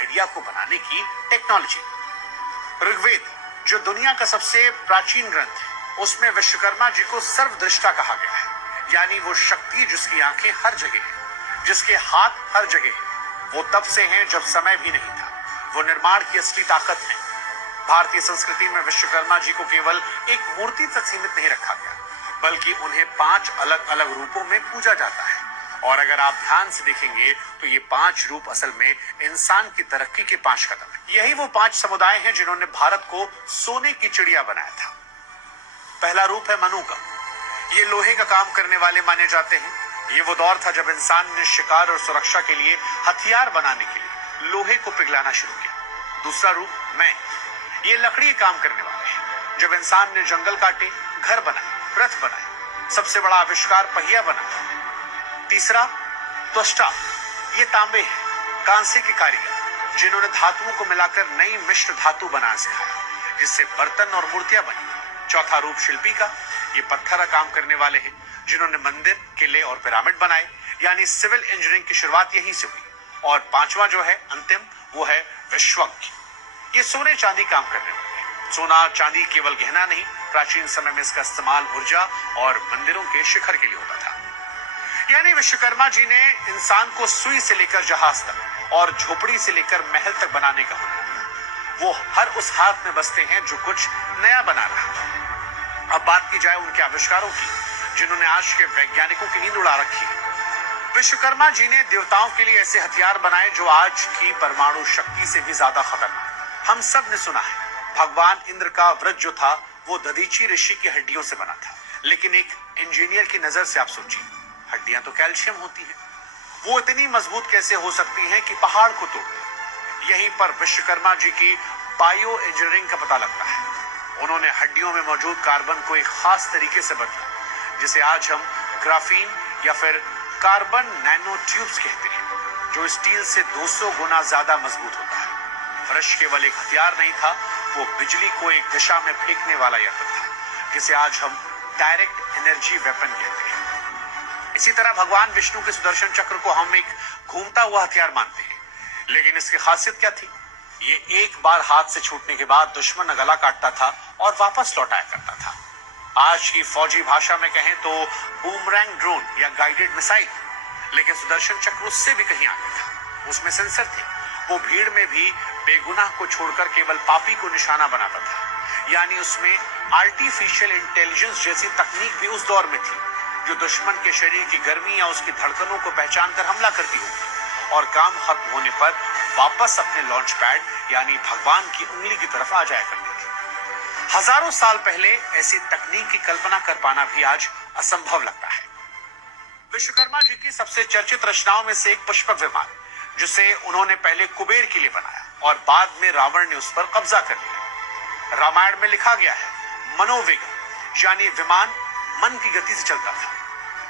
Idea को बनाने की टेक्नोलॉजी। ऋग्वेद, जो दुनिया का सबसे प्राचीन ग्रंथ है, उसमें विश्वकर्मा जी को सर्वदृष्टा कहा गया है, यानी वो शक्ति जिसकी आंखें हर जगह है, जिसके हाथ हर जगह है। वो तब से हैं जब समय भी नहीं था। वो निर्माण की असली ताकत है। भारतीय संस्कृति में विश्वकर्मा जी को केवल एक मूर्ति तक सीमित नहीं रखा गया, बल्कि उन्हें 5 अलग अलग रूपों में पूजा जाता है। और अगर आप ध्यान से देखेंगे तो ये 5 रूप असल में इंसान की तरक्की के 5 कदम हैं। यही वो 5 समुदाय हैं जिन्होंने भारत को सोने की चिड़िया बनाया था। पहला रूप है मनु का। ये लोहे का काम करने वाले माने जाते हैं। ये वो दौर था जब इंसान ने शिकार और सुरक्षा के लिए हथियार बनाने के लिए लोहे को पिघलाना शुरू किया। दूसरा रूप मैं। ये लकड़ी काम करने वाले हैं। जब इंसान ने जंगल काटे, घर बनाए, रथ बनाए, सबसे बड़ा आविष्कार पहिया बनाया। तीसरा त्वष्टा। ये तांबे हैं, कांसे के कारीगर, जिन्होंने धातुओं को मिलाकर नई मिश्र धातु बनाना सिखाया, जिससे बर्तन और मूर्तियां बनी। चौथा रूप शिल्पी का। ये पत्थर का काम करने वाले हैं, जिन्होंने मंदिर, किले और पिरामिड बनाए, यानी सिविल इंजीनियरिंग की शुरुआत यहीं से हुई। और पांचवा जो है अंतिम, वो है विश्वज्ञ। ये सोने चांदी काम करने वाले हैं। सोना चांदी केवल गहना नहीं, प्राचीन समय में इसका इस्तेमाल ऊर्जा और मंदिरों के शिखर के लिए होता था। यानी विश्वकर्मा जी ने इंसान को सुई से लेकर जहाज तक और झोपड़ी से लेकर महल तक बनाने का हुनर दिया। वो हर उस हाथ में बसते हैं जो कुछ नया बना रहा है। अब बात की जाए उनके आविष्कारों की, जिन्होंने आज के वैज्ञानिकों की नींद उड़ा रखी है। विश्वकर्मा जी ने देवताओं के लिए ऐसे हथियार बनाए जो आज की परमाणु शक्ति से भी ज्यादा खतरनाक। हम सब ने सुना है, भगवान इंद्र का वज्र जो था वो दधीची ऋषि की हड्डियों से बना था। लेकिन एक इंजीनियर की नजर से आप सोचिए, हड्डियां तो कैल्शियम होती हैं, वो इतनी मजबूत कैसे हो सकती हैं कि पहाड़ को तोड़ दे। यहीं पर विश्वकर्मा जी की बायो इंजीनियरिंग का पता लगता है। उन्होंने हड्डियों में मौजूद कार्बन को एक खास तरीके से बदला, जिसे आज हम ग्राफीन या फिर कार्बन नैनो ट्यूब्स कहते हैं, जो स्टील से 200 गुना ज्यादा मजबूत होता है। ब्रश केवल एक हथियार नहीं था, वो बिजली को एक दिशा में फेंकने वाला यंत्र था, जिसे आज हम डायरेक्ट एनर्जी वेपन कहते हैं। इसी तरह भगवान विष्णु के सुदर्शन चक्र को हम एक घूमता हुआ हथियार मानते हैं, लेकिन इसकी खासियत क्या थी? ये एक बार हाथ से छूटने के बाद दुश्मन का गला काटता था और वापस लौटाया करता था। आज की फौजी भाषा में कहें तो बूमरैंग ड्रोन या गाइडेड मिसाइल। लेकिन सुदर्शन चक्र उससे भी कहीं आगे था। उसमें सेंसर थे। वो भीड़ में भी बेगुनाह को छोड़कर केवल पापी को निशाना बनाता था। यानी उसमें आर्टिफिशियल इंटेलिजेंस जैसी तकनीक भी उस दौर में थी, जो दुश्मन के शरीर की गर्मी या उसकी धड़कनों को पहचान कर हमला करती होगी और काम खत्म होने पर वापस अपने लॉन्च पैड यानी भगवान की उंगली की तरफ आ जाया करती थी। हजारों साल पहले ऐसी तकनीक की कल्पना कर पाना भी आज असंभव लगता है। विश्वकर्मा जी की सबसे चर्चित रचनाओं में से एक पुष्पक विमान, जिसे उन्होंने पहले कुबेर के लिए बनाया और बाद में रावण ने उस पर कब्जा कर लिया। रामायण में लिखा गया है, मनोवेग यानी विमान मन की गति से चलता था।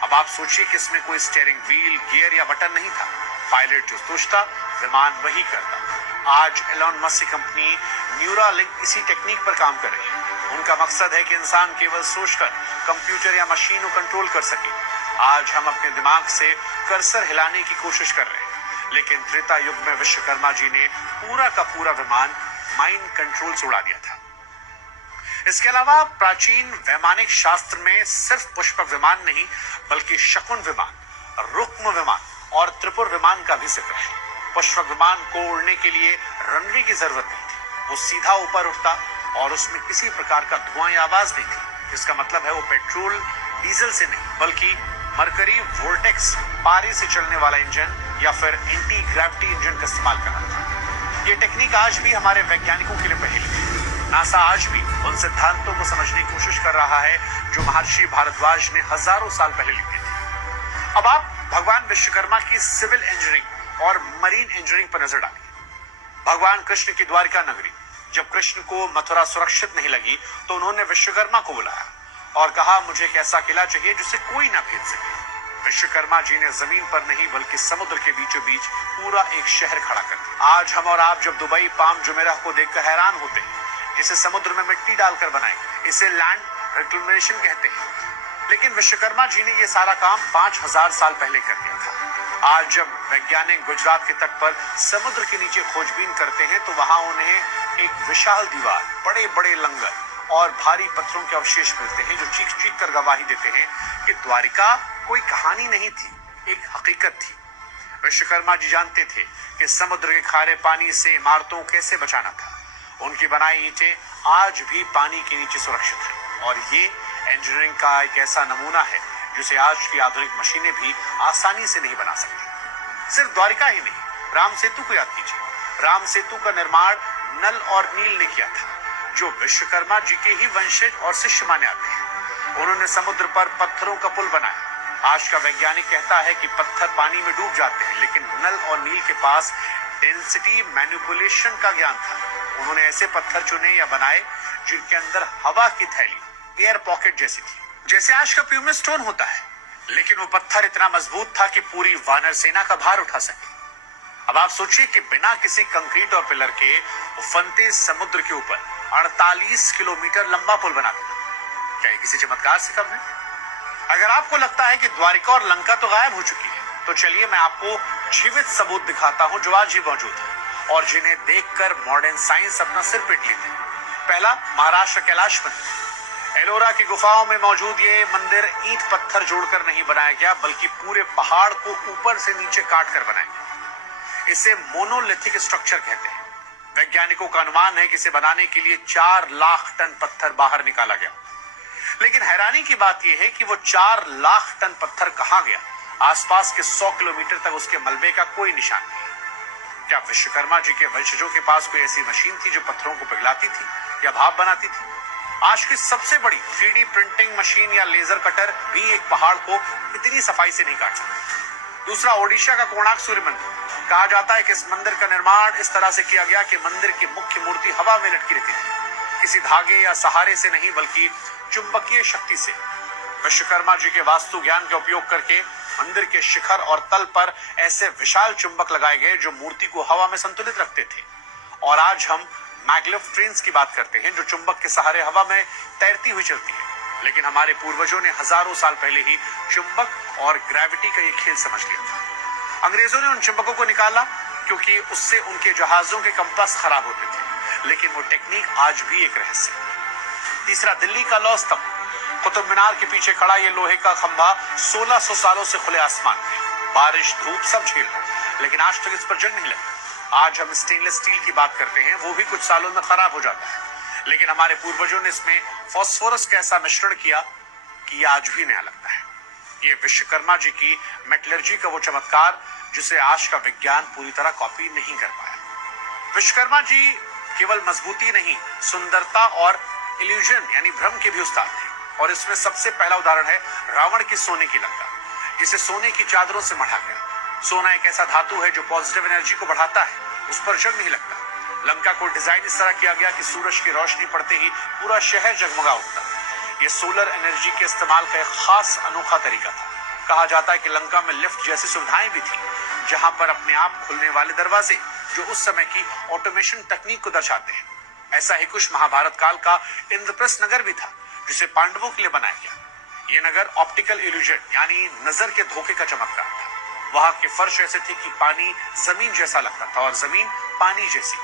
अब आप सोचिए कि इसमें कोई स्टीयरिंग व्हील, गियर या बटन नहीं था। पायलट जो सोचता, विमान वही करता। आज एलोन मस्क की कंपनी न्यूरालिंक इसी टेक्निक पर काम कर रही है। उनका मकसद है कि इंसान केवल सोचकर कंप्यूटर या मशीन को कंट्रोल कर सके। आज हम अपने दिमाग से कर्सर हिलाने की कोशिश कर रहे हैं, लेकिन त्रेता युग में विश्वकर्मा जी ने पूरा का पूरा विमान माइंड कंट्रोल से उड़ा दिया था। इसके अलावा प्राचीन वैमानिक शास्त्र में सिर्फ पुष्पक विमान नहीं, बल्कि शकुन विमान, रुक्म विमान और त्रिपुर विमान का भी जिक्र है। पुष्पक विमान को उड़ने के लिए रनवे की जरूरत नहीं थी। वो सीधा ऊपर उठता और उसमें किसी प्रकार का धुआं या आवाज नहीं थी। इसका मतलब है वो पेट्रोल डीजल से नहीं, बल्कि मरकरी वोल्टेक्स पारे से चलने वाला इंजन या फिर एंटी ग्रेविटी इंजन का इस्तेमाल कर रहा था। ये टेक्निक आज भी हमारे वैज्ञानिकों के लिए पहेली है। नासा आज भी उन सिद्धांतों को समझने की कोशिश कर रहा है जो महर्षि भारद्वाज ने हजारों साल पहले लिखे थे। अब आप भगवान विश्वकर्मा की सिविल इंजीनियरिंग और मरीन इंजीनियरिंग पर नजर डालिए। भगवान कृष्ण की द्वारिका नगरी, जब कृष्ण को मथुरा सुरक्षित नहीं लगी तो उन्होंने विश्वकर्मा को बुलाया और कहा, मुझे एक ऐसा किला चाहिए जिसे कोई ना भेद सके। विश्वकर्मा जी ने जमीन पर नहीं बल्कि समुद्र के बीचों बीच पूरा एक शहर खड़ा कर दिया। आज हम और आप जब दुबई पाम जुमेराह को देखकर हैरान होते हैं, जिसे समुद्र में मिट्टी डालकर बनाए, इसे लैंड रिक्लेमेशन कहते हैं। लेकिन विश्वकर्मा जी ने यह सारा काम 5000 साल पहले कर दिया था। आज जब वैज्ञानिक गुजरात के तट पर समुद्र के नीचे खोजबीन करते हैं तो वहां उन्हें एक विशाल दीवार, बड़े बड़े लंगर और भारी पत्थरों के अवशेष मिलते हैं जो चीख चीख कर गवाही देते हैं कि द्वारिका कोई कहानी नहीं थी, एक हकीकत थी। विश्वकर्मा जी जानते थे कि समुद्र के खारे पानी से इमारतों को कैसे बचाना था। उनकी बनाई ईंटें आज भी पानी के नीचे सुरक्षित हैं और ये इंजीनियरिंग का एक ऐसा नमूना है जिसे आज की आधुनिक मशीनें भी आसानी से नहीं बना सकती। सिर्फ द्वारिका ही नहीं, राम सेतु को याद कीजिए। राम सेतु का निर्माण नल और नील ने किया था, जो विश्वकर्मा जी के ही वंशज और शिष्य माने आते हैं। उन्होंने समुद्र पर पत्थरों का पुल बनाया। आज का वैज्ञानिक कहता है कि पत्थर पानी में डूब जाते हैं, लेकिन नल और नील के पास डेंसिटी मैनिपुलेशन का ज्ञान था। उन्होंने ऐसे पत्थर चुने या बनाए जिनके अंदर हवा की थैली, एयर पॉकेट जैसी थी, जैसे आज का प्यूमिन स्टोन होता है, लेकिन वो पत्थर इतना मजबूत था कि पूरी वानर सेना का भार उठा सके। अब आप सोचिए कि बिना किसी कंक्रीट और पिलर के उफनते समुद्र के ऊपर 48 किलोमीटर लंबा पुल बना देना, क्या ये किसी चमत्कार से कम है? अगर आपको लगता है कि द्वारिका और लंका तो गायब हो चुकी है, तो चलिए मैं आपको जीवित सबूत दिखाता हूं जो आज भी मौजूद है और जिन्हें देखकर मॉडर्न साइंस अपना सिर पीट लेती है। पहला, महाराष्ट्र कैलाश मंदिर। एलोरा की गुफाओं में मौजूद ये मंदिर ईंट पत्थर जोड़कर नहीं बनाया गया, बल्कि पूरे पहाड़ को ऊपर से नीचे काट कर बनाया गया। इसे मोनोलिथिक स्ट्रक्चर कहते हैं। वैज्ञानिकों का अनुमान है कि इसे बनाने के लिए 4 लाख टन पत्थर बाहर निकाला गया। लेकिन हैरानी की बात यह है कि वो 4 लाख टन पत्थर कहां गया? आसपास के 100 किलोमीटर तक उसके मलबे का कोई निशान नहीं। क्या विश्वकर्मा जी के वंशजों के पास कोई ऐसी मशीन थी जो पत्थरों को पिघलाती थी या भाप बनाती थी? आज की सबसे बड़ी 3D प्रिंटिंग मशीन या लेजर कटर भी एक पहाड़ को इतनी सफाई से नहीं काट सकती। दूसरा, ओडिशा का कोणार्क सूर्य मंदिर। कहा जाता है कि इस मंदिर का निर्माण इस तरह से किया गया कि मंदिर की मुख्य मूर्ति हवा में लटकी रहती थी, किसी धागे या सहारे से नहीं, बल्कि चुंबकीय शक्ति से। विश्वकर्मा जी के वास्तु ज्ञान का उपयोग करके मंदिर के शिखर और तल पर ऐसे विशाल चुंबक लगाए गए जो मूर्ति को हवा में संतुलित रखते थे। और आज हम मैग्लेव ट्रेन्स की बात करते हैं जो चुंबक के सहारे हवा में तैरती हुई चलती है, लेकिन हमारे पूर्वजों ने हजारों साल पहले ही चुंबक और ग्रेविटी का ये खेल समझ लिया था। अंग्रेजों ने उन चुंबकों को निकाला क्योंकि उससे उनके जहाजों के कंपास खराब होते थे, लेकिन वो टेक्निक आज भी एक रहस्य है। तीसरा, दिल्ली का लौह स्तंभ। कुतुब मीनार के पीछे खड़ा ये लोहे का खंभा 1600 सालों से खुले आसमान में, बारिश धूप सब झेल रहा है, लेकिन आज तक इस पर जंग नहीं लगी। आज हम स्टेनलेस स्टील की बात करते हैं, वो भी कुछ सालों में खराब हो जाता है, लेकिन हमारे पूर्वजों ने इसमें फास्फोरस का ऐसा मिश्रण किया कि ये आज भी नया लगता है। ये विश्वकर्मा जी की मेटलर्जी का वो चमत्कार जिसे आज का विज्ञान पूरी तरह कॉपी नहीं कर पाया। विश्वकर्मा जी केवल मजबूती नहीं, सुंदरता और इल्यूजन यानी भ्रम के भी उस्ताद थे। और इसमें सबसे पहला उदाहरण है रावण की सोने की लंका, जिसे सोने की चादरों से मढ़ा गया। सोना एक ऐसा धातु है जो पॉजिटिव एनर्जी को बढ़ाता है, उस पर जंग नहीं लगता। लंका को डिजाइन इस तरह किया गया कि सूरज की रोशनी पड़ते ही पूरा शहर जगमगा उठता। ये सोलर एनर्जी के इस्तेमाल का एक खास अनोखा तरीका था। कहा जाता है कि लंका में लिफ्ट जैसी सुविधाएं भी थी, जहां पर अपने आप खुलने वाले दरवाजे, जो उस समय की ऑटोमेशन तकनीक को दर्शाते हैं। ऐसा ही कुछ महाभारत काल का इंद्रप्रस्थ नगर भी था, जिसे पांडवों के लिए बनाया गया। ये नगर ऑप्टिकल इल्यूजन यानी नजर के धोखे का चमत्कार था। वहां के फर्श ऐसे थे कि पानी जमीन जैसा लगता था और जमीन पानी जैसी।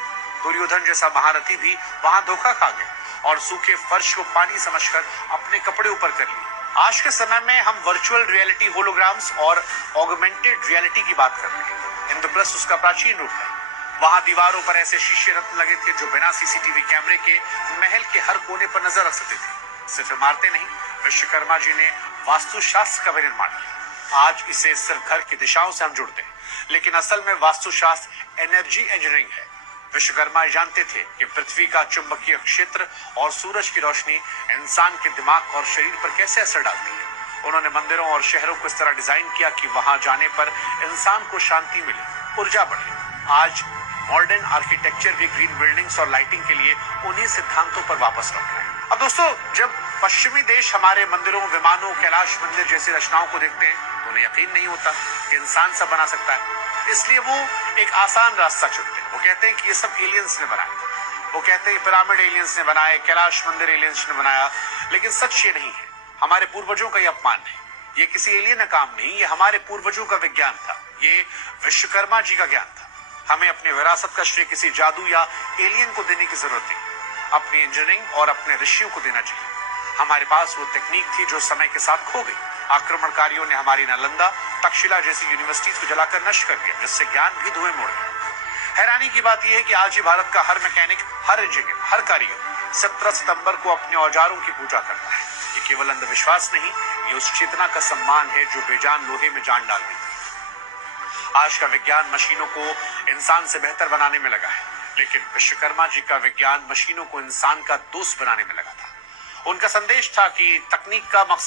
दुर्योधन जैसा महारथी भी वहां धोखा खा गया और सूखे फर्श को पानी समझकर अपने कपड़े ऊपर कर लिए। आज के समय में हम वर्चुअल रियलिटी, होलोग्राम्स और ऑगमेंटेड रियलिटी की बात कर रहे हैं। इंद्रप्रस्थ उसका प्राचीन रूप है। वहां दीवारों पर ऐसे शीशे रत्न लगे थे जो बिना सीसीटीवी कैमरे के महल के हर कोने पर नजर रख सकते थे। सिर्फ इमारतें नहीं, विश्वकर्मा जी ने वास्तुशास्त्र का भी निर्माण किया। आज इसे सिर्फ घर की दिशाओं से हम जुड़ते हैं, लेकिन असल में वास्तुशास्त्र एनर्जी इंजीनियरिंग है। विश्वकर्मा जानते थे कि पृथ्वी का चुंबकीय क्षेत्र और सूरज की रोशनी इंसान के दिमाग और शरीर पर कैसे असर डालती है। उन्होंने मंदिरों और शहरों को इस तरह डिजाइन किया कि वहां जाने पर इंसान को शांति मिले, ऊर्जा बढ़े। आज मॉडर्न आर्किटेक्चर भी ग्रीन बिल्डिंग्स और लाइटिंग के लिए उन्हीं सिद्धांतों पर वापस लौट रहे हैं। अब दोस्तों, जब पश्चिमी देश हमारे मंदिरों, विमानों, कैलाश मंदिर जैसी रचनाओं को देखते हैं तो उन्हें यकीन नहीं होता कि इंसान सब बना सकता है। इसलिए वो एक आसान रास्ता चुनते हैं। वो कहते हैं कि ये सब एलियंस ने बनाया। वो कहते हैं पिरामिड एलियंस ने बनाए, कैलाश मंदिर एलियंस ने बनाया, लेकिन सच ये नहीं है। हमारे पूर्वजों का ये अपमान है। ये किसी एलियन का काम नहीं, ये हमारे पूर्वजों का विज्ञान था। ये विश्वकर्मा जी का ज्ञान था। हमें अपनी विरासत का श्रेय किसी जादू या एलियन को देने की जरूरत नहीं, अपनी इंजीनियरिंग और अपने ऋषियों को देना चाहिए। हमारे पास वो तकनीक थी जो समय के साथ खो गई। आक्रमणकारियों ने हमारी नालंदा, तक्षशिला जैसी यूनिवर्सिटीज को जलाकर नष्ट कर दिया, जिससे ज्ञान भी धुएं में उड़ गया। हैरानी की बात यह है कि आज ही भारत का हर मैकेनिक, हर इंजीनियर, हर कारीगर 17 सितंबर को अपने औजारों की पूजा करता है। ये केवल अंधविश्वास नहीं, ये उस चेतना का सम्मान है जो बेजान लोहे में जान डाल देती है। आज का विज्ञान मशीनों को इंसान से बेहतर बनाने में लगा है, लेकिन विश्वकर्मा जी का विज्ञान मशीनों को इंसान का दोस्त बनाने में लगा था। उनका संदेश था कि तकनीक का मकसद